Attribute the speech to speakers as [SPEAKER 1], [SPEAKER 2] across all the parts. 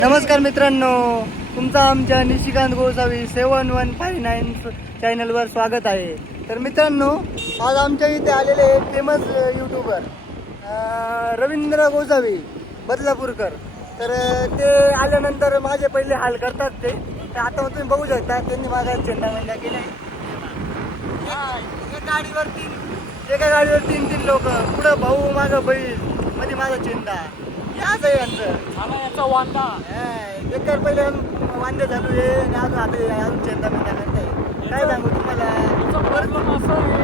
[SPEAKER 1] नमस्कार मित्रांनो, तुमचं आमच्या निशिकांत गोसावी 7159 चॅनलवर स्वागत आहे. तर मित्रांनो, आज आमच्या इथे आलेले फेमस यूट्यूबर रवींद्र गोसावी बदलापूरकर. तर ते आल्यानंतर माझे पहिले हाल करतात ते. तर आता तुम्ही बघू शकता, त्यांनी माझा चेंडा मेंढा केला. एका गाडीवर तीन लोक, पुढं भाऊ, मागं बहीण, मध्ये माझा चेंडा. याच आहे यांचं
[SPEAKER 2] याचा वांदा
[SPEAKER 1] बेकार. पहिले वांदे चालू आहे आणि अजून आता अजून चेंडा मेंढा करताय. काय सांगू तुम्हाला.
[SPEAKER 2] प्रॉब्लेम असं आहे,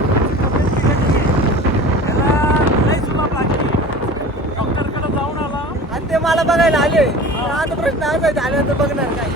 [SPEAKER 2] त्याला लई जुलाब लागली. डॉक्टरकडे जाऊन आला
[SPEAKER 1] आणि ते मला बघायला आले. आता प्रश्न असा आहे, आल्यानंतर बघणार काय.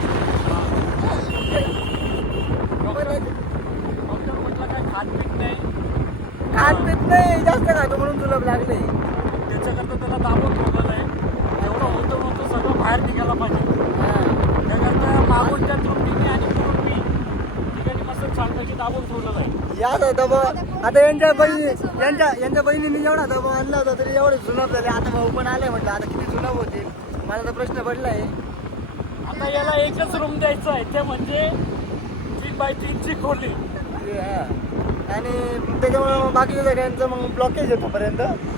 [SPEAKER 2] डॉक्टर म्हटलं काय खात पीत नाही,
[SPEAKER 1] खात पीत नाही, जास्त खातो म्हणून जुलाब लागले.
[SPEAKER 2] त्याच्याकरता त्याला दाबून ठेवलेलं आहे. एवढं होतं सगळं बाहेर निघायला पाहिजे. त्याकरता मागून त्या तृप्तीने आणि पुरून मी ठिकाणी मस्त छानपैकी दाबून ठेवलेलं आहे.
[SPEAKER 1] याच दबाव आता यांच्या बहिणीने जेवढा दबाव आणला होता तरी एवढे जुनाब झाले. आता भाऊ पण आले, म्हटलं आता किती जुनाब होतील. मला तर प्रश्न पडलाय.
[SPEAKER 2] आता याला एकच रूम द्यायचं आहे, ते म्हणजे 3x3ची खोली.
[SPEAKER 1] आणि त्याच्यामुळे बाकीच्या सगळ्यांचं मग ब्लॉकेज येतो पर्यंत.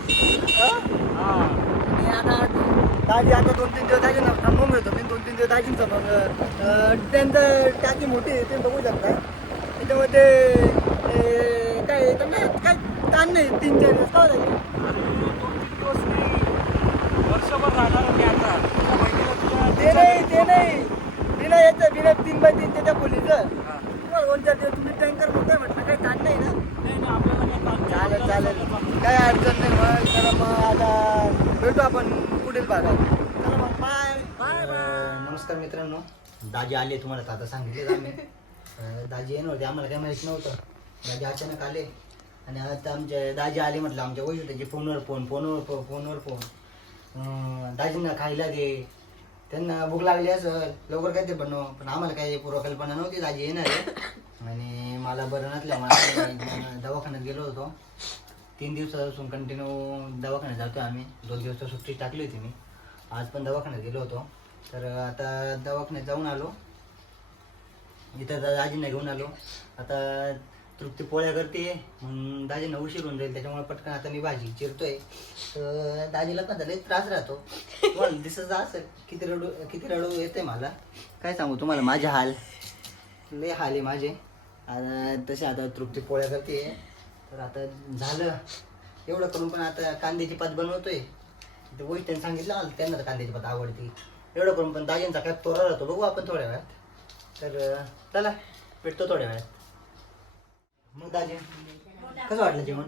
[SPEAKER 1] आणि आता दाजी आता 2-3 दिवस दाजींना थांबवून घेतो मी. 2-3 दिवस दाजींचं मग त्यांचं टाकी मोठी आहे, ते बघू शकता. त्याच्यामध्ये काय त्यांना काय ताण नाही. 3-4 दिवस का झाले.
[SPEAKER 2] आणि 2-3 दिवस मी वर्षभर राहणार मी आता. तुझ्या बहिणीला
[SPEAKER 1] ते नाही बिना याचं, बिना 3x3 त्या खोलीचं तुम्हाला 2-4 दिवस तुम्ही टँकर बघताय म्हटलं, काही ताण नाही ना.
[SPEAKER 2] नाही ना, आपल्याला काही काम नाही.
[SPEAKER 1] चालेल, काय अडचण नाही. मग चला, मग आता भेटू आपण पुढील भागात. चला मग, बाय बाय. नमस्कार मित्रांनो, दाजी आले. तुम्हाला आता सांगितले आम्ही. दाजी येणार होते, आम्हाला काही माहिती नव्हतं. दाजी अचानक आले आणि आता आमच्या दाजी आले म्हटलं आमच्या वैशिष्ट्याचे फोनवर फोन. दाजींना खायला दे, त्यांना भूक लागली असं लवकर काय ते बनव. पण आम्हाला काही पूर्वकल्पना नव्हती दाजी येणार आहे. आणि मला बरं नसल्यामुळे दवाखान्यात गेलो होतो. 3 दिवसापासून कंटिन्यू दवाखान्यात जातो आम्ही. 2 दिवस सुट्टी टाकली होती मी. आज पण दवाखान्यात गेलो होतो. तर आता दवाखान्यात जाऊन आलो. इथं दाजींना घेऊन आलो. आता तृप्ती पोळ्या करते, मग दाजींना उशीर होऊन जाईल, त्याच्यामुळे पटकन आता मी भाजी चिरतोय. तर दाजीला पण लई त्रास राहतो. तुम्हाला दिसत असेल किती रडू येते मला. काय सांगू तुम्हाला माझे हाल, लय हाल आहे माझे. तसे आता तृप्ती पोळ्या करते. तर आता झालं एवढं करून, पण आता कांद्याची पात बनवतोय. ते वैष्णव सांगितलं मला, त्यांना तर कांद्याची पात आवडते. एवढं करून पण दाजींचा काय तोरा राहतो. बघू आपण थोड्या वेळात. तर चला भेटतो थोड्या वेळात. मग दाजी कसं वाटलं जेवण?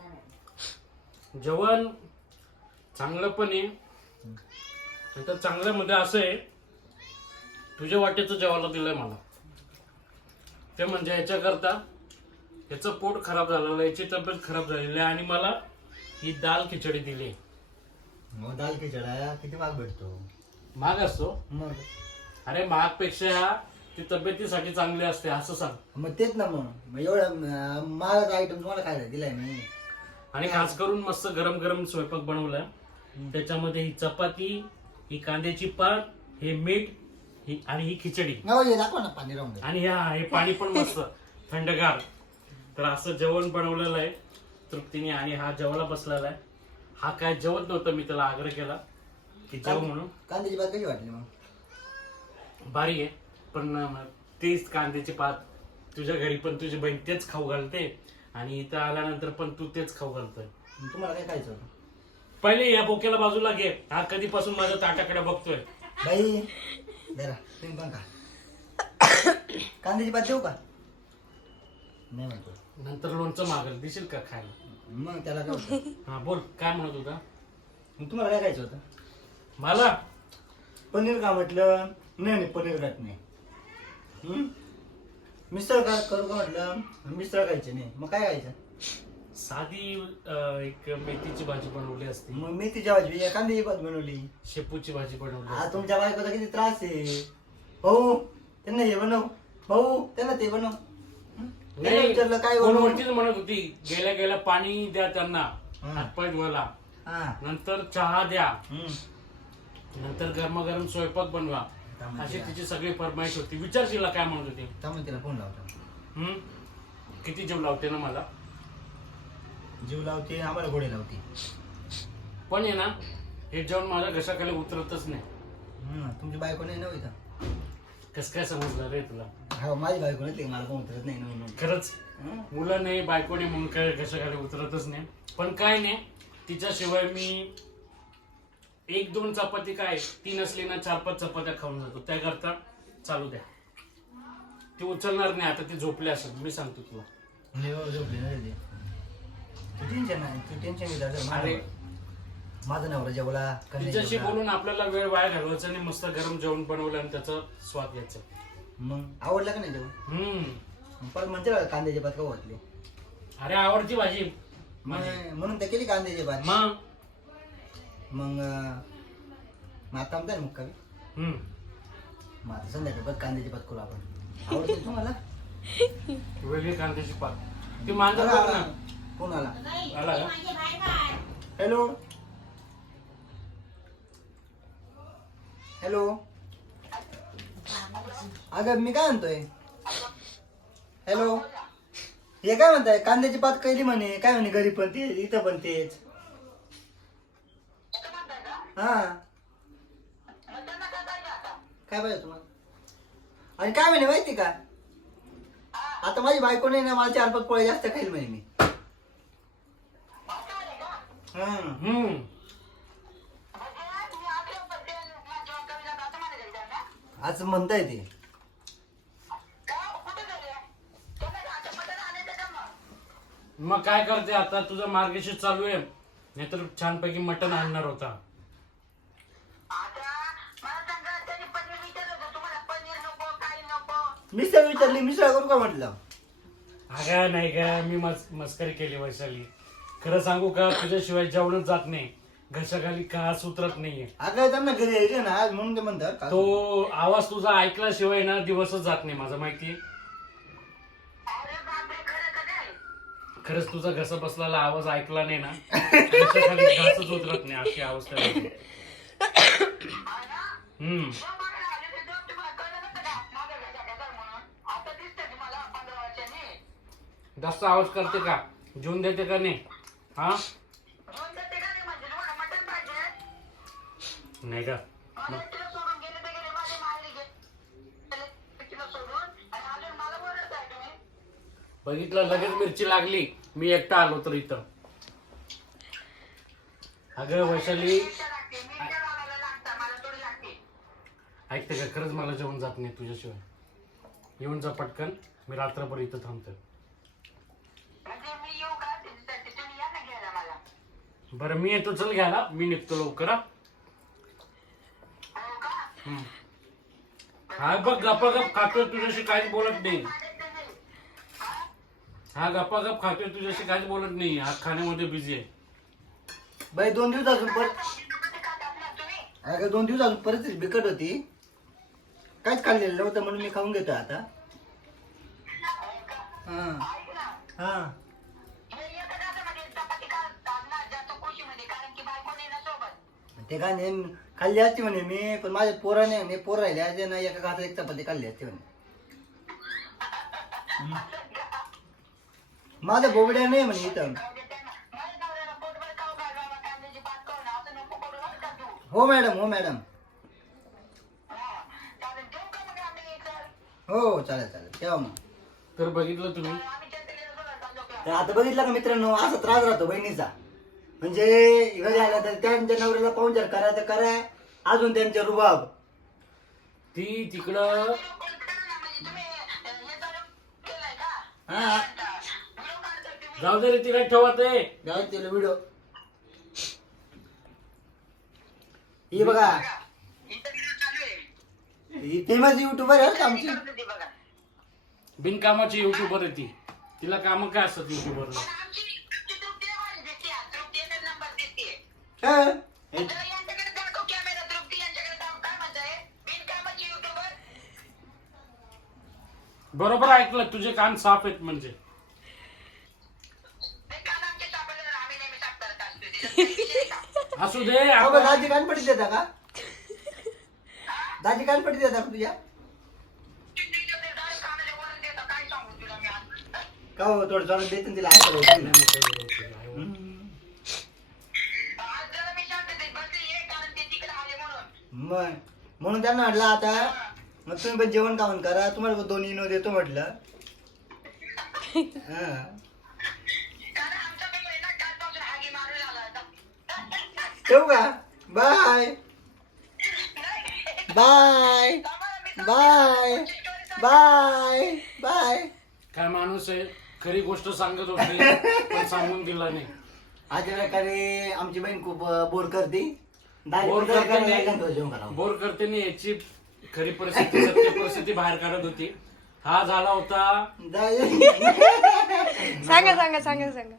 [SPEAKER 2] जेवण चांगलं पण आहे. तर चांगल्यामध्ये असं आहे, तुझ्या वाटेचं जेवायला दिलंय मला. ते म्हणजे याच्याकरता याचं पोट खराब झालेलं आहे, याची तब्येत खराब झालेली आहे आणि मला ही दाल खिचडी दिली.
[SPEAKER 1] मग दाल खिचडा किती महाग भेटतो?
[SPEAKER 2] महाग असतो?
[SPEAKER 1] मग
[SPEAKER 2] अरे महागपेक्षा ती तब्येतीसाठी चांगली असते असं सांग.
[SPEAKER 1] मग तेच ना. मग एवढा महाग आयटम तुम्हाला खायला दिलाय मी.
[SPEAKER 2] आणि खास करून मस्त गरम गरम स्वयंपाक बनवलाय. त्याच्यामध्ये ही चपाती, ही कांद्याची पात, हे मीठ, आणि ही खिचडी,
[SPEAKER 1] दाखवा ना पाणी राहून.
[SPEAKER 2] आणि हे पाणी पण मस्त थंडगार. तर असं जेवण बनवलेलं आहे तृप्तीने. आणि हा जेवायला बसलेला आहे. हा काय जेवत नव्हतं, मी त्याला आग्रह केला की जेव म्हणून.
[SPEAKER 1] कांद्याची पात कशी वाटली मग?
[SPEAKER 2] भारी आहे. पण तेच कांद्याची पात तुझ्या घरी पण तुझी बहीण तेच खाऊ घालते आणि इथं आल्यानंतर पण तू तेच खाऊ घालतोय.
[SPEAKER 1] तुम्हाला काय खायचं होतं?
[SPEAKER 2] पहिले या बोक्याला बाजूला घे. हा कधीपासून माझ्या ताटाकडे बघतोय.
[SPEAKER 1] बाई जरा तुम्ही पण खा. कांद्याची पात देऊ का? नाही म्हणतो.
[SPEAKER 2] नंतर लोणचं मागल, दिसेल का खायला?
[SPEAKER 1] मग त्याला काय होतं?
[SPEAKER 2] हा बोल, काय म्हणत होता?
[SPEAKER 1] मग तुम्हाला काय खायचं होतं?
[SPEAKER 2] मला
[SPEAKER 1] पनीर का म्हटलं? नाही पनीर खात नाही. मिसळ का करू का म्हटलं? मिसळ खायची नाही. मग काय खायचं?
[SPEAKER 2] साधी एक मेथीची भाजी बनवली असती.
[SPEAKER 1] मग मेथीची भाजी, कांद्याची पात बनवली.
[SPEAKER 2] शेपूची भाजी बनवली
[SPEAKER 1] हा
[SPEAKER 2] असती.
[SPEAKER 1] तुमच्या बायकोचा किती त्रास आहे. भाऊ त्यांना हे बनव, भाऊ त्यांना ते बनव.
[SPEAKER 2] नाही,
[SPEAKER 1] विचारलं काय
[SPEAKER 2] कोण
[SPEAKER 1] बनवू?
[SPEAKER 2] वरतीच म्हणत होती, गेल्या गेल्या पाणी द्या त्यांना, हातपाय धुवायला,
[SPEAKER 1] हा.
[SPEAKER 2] नंतर चहा द्या, नंतर गरमागरम स्वयंपाक बनवा अशी तिची सगळी फरमाईश होती. विचारशील काय म्हणत होती?
[SPEAKER 1] त्यामुळे तिला फोन लावतो.
[SPEAKER 2] किती जीव लावते ना मला.
[SPEAKER 1] जीव लावते आम्हाला गोडे लावते.
[SPEAKER 2] पण आहे ना हे जेवण माझ्या घशाखाली उतरतच नाही.
[SPEAKER 1] तुमची बायको नाही नव्हे का?
[SPEAKER 2] कस काय समजलं रे तुला?
[SPEAKER 1] हो माझी बायको नाही मला कोण उतरत नाही नवीन.
[SPEAKER 2] खरंच मुलं नाही बायको नाही म्हणून काय घशाखाली उतरतच नाही. पण काय नाही तिच्याशिवाय मी 1-2 चपाती काय 3 असली ना 4-5 चपात्या खाऊन जातो. त्याकरता चालू द्या. ती उचलणार नाही आता. ती झोपली असेल मी सांगतो तुला.
[SPEAKER 1] झोपली ना रे. तू टेन्शन नाही. तू टेन्शन घेत
[SPEAKER 2] अरे
[SPEAKER 1] माझा नवरा जेवला
[SPEAKER 2] तिच्याशी बोलून आपल्याला वेळ वाया घालवायचा आणि मस्त गरम जेवण बनवलं आणि त्याचा स्वाद घ्यायचा.
[SPEAKER 1] मग आवडला का नाही जेवण? पण म्हणते ना कांद्याचे भात का वाटले.
[SPEAKER 2] अरे आवडती भाजी
[SPEAKER 1] म्हणून त्या केली कांद्याचे भात. मग आता आमचा मग कवी मग आता संध्याकाळी बघ कांद्याचे भात करू आपण. आवडते तुम्हाला?
[SPEAKER 2] वेगळी कांद्याची पात ती मांजर ना.
[SPEAKER 1] कोण आला?
[SPEAKER 2] आला का?
[SPEAKER 1] Hello hello. अगं मी काय म्हणतोय? हॅलो. हे काय म्हणताय? कांद्याची पात कैली म्हणे. काय म्हणे घरी पण तेच इथं पण तेच. हा काय पाहिजे तुम्हाला? आणि काय म्हणे माहिती का? आता माझी बायको नाही ना मला 4-5 पोळे जास्त खाईल म्हणे मी. आज म्हणताय ते.
[SPEAKER 2] मग काय करते आता? तुझं मार्गशीर्ष चालू आहे. नाहीतर छानपैकी मटण आणणार होता.
[SPEAKER 1] मिसळ विचारली. मिसळ करू का म्हटलं?
[SPEAKER 2] अगं नाही का मी मस्करी केली वैशाली. खरं सांगू का तुझ्याशिवाय जेवणच जात नाही. घशाखाली घास उतरत नाहीये.
[SPEAKER 1] अगं त्यांना घरी यायचे ना आज म्हणून ते म्हणतात.
[SPEAKER 2] तो आवाज तुझा ऐकल्याशिवाय ना दिवसच जात नाही माझा. माहितीये खरंच तुझा घसा बसलेला आवाज ऐकला नाही ना घशाखाली घासच उतरत नाही. अशी अवस्था आहे. जास्त आवाज करते का? जेवून देते का नाही? हा नाही का? बघितलं लगेच मिरची लागली. मी एकटा आलो तर इथं. अगं वैशाली ऐकते का? खरंच मला जेवण जात नाही तुझ्याशिवाय. येऊन जा पटकन. मी रात्रभर इथं थांबतोय. बरं मी येतो. चल घ्यायला. मी निघतो लवकर. हा बघ गप्पागप खातोय तुझ्याशी काहीच बोलत नाही. हा गप्पागप खातोय तुझ्याशी काहीच बोलत नाही. हा खाण्यामध्ये बिझी आहे.
[SPEAKER 1] बाई 2 दिवस अजून परत. अगं 2 दिवस अजून परिस्थिती बिकट होती. काहीच खाल्लेलं नव्हतं म्हणून मी खाऊन घेतो आता. हा ते काय खाल्ली असती म्हणे मी. पण माझ्या पोराने मी पोर राहिले असते ना एका घासात 1 चपाती खाल्ली असते म्हणे. माझ्या बोबड्या नाही म्हणे इथं. हो मॅडम. हो मॅडम. हो चालेल ठेवा मग.
[SPEAKER 2] तर बघितलं तुम्ही.
[SPEAKER 1] तर आता बघितलं का मित्रांनो असा त्रास राहतो बहिणीचा. म्हणजे घरी आला तर त्यांच्या नवऱ्याला पाहुणचार करायचं करा. अजून त्यांच्या रुबाब.
[SPEAKER 2] ती तिकडं जाऊ दे रे. तिला ठेवत आहे.
[SPEAKER 1] जाऊ तिला व्हिडिओ. ही बघा ही फेमस युट्यूबर आहे का आमची.
[SPEAKER 2] बिनकामाची युट्यूबर आहे ती. तिला काम काय असतात युट्यूबर? बरोबर ऐकलं. तुझे कान साफ आहेत म्हणजे. असू दे.
[SPEAKER 1] आजी कान पडीत देता का? दाजी काय पडते आता तुझ्या का हो थोडं जोरात देते ना तिला ऐकायला. मग म्हणून त्यांना म्हटलं आता मग तुम्ही पण जेवण खाऊन करा तुम्हाला पण 2 इनो देतो म्हटलं. हा. ठेवू का bye bye bye bye bye.
[SPEAKER 2] काय माणूस आहे, खरी गोष्ट सांगत होती पण सांगून दिला नाही.
[SPEAKER 1] अशा प्रकारे आमची बहीण खूप बोर करते.
[SPEAKER 2] बोर करते नाही याची खरी परिस्थिती, सत्य परिस्थिती बाहेर काढत होती. हा झाला होता
[SPEAKER 3] सांगा सांगा सांगा सांगा.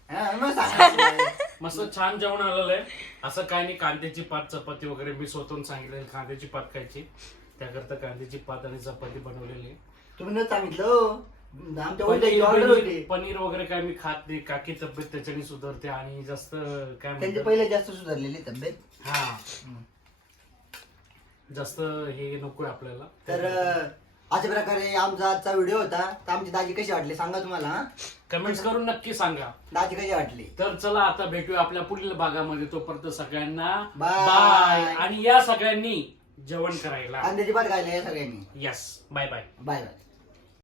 [SPEAKER 2] मस्त छान जेवण आलेलं आहे. असं काय नाही, कांद्याची पात चपाती वगैरे मी स्वतःहून सांगितलं कांद्याची पात खायची, त्याकरता कांद्याची पात आणि चपाती बनवलेली आहे.
[SPEAKER 1] तुम्ही न सांगितलं आमच्या वडिलांची ऑर्डर होती.
[SPEAKER 2] पनीर वगैरे काय मी खात नाही, काकी तब्येत त्याच्याने सुधारते आणि जास्त काय
[SPEAKER 1] त्यांची
[SPEAKER 2] म्हणतात
[SPEAKER 1] पहिले जास्त सुधारलेली तब्येत.
[SPEAKER 2] हा जास्त हे नकोय आपल्याला.
[SPEAKER 1] तर अशा प्रकारे आमचा आजचा व्हिडिओ होता. तर आमची दाजी कशी वाटली सांगा तुम्हाला.
[SPEAKER 2] कमेंट्स करून नक्की सांगा
[SPEAKER 1] दाजी कशी वाटली.
[SPEAKER 2] तर चला आता भेटूया आपल्या पुढील भागामध्ये. तोपर्यंत सगळ्यांना
[SPEAKER 1] Bye.
[SPEAKER 2] बाय. आणि या सगळ्यांनी जेवण करायला.
[SPEAKER 1] कांद्याची भात खायला या सगळ्यांनी.
[SPEAKER 2] Yes bye bye.
[SPEAKER 1] Bye bye.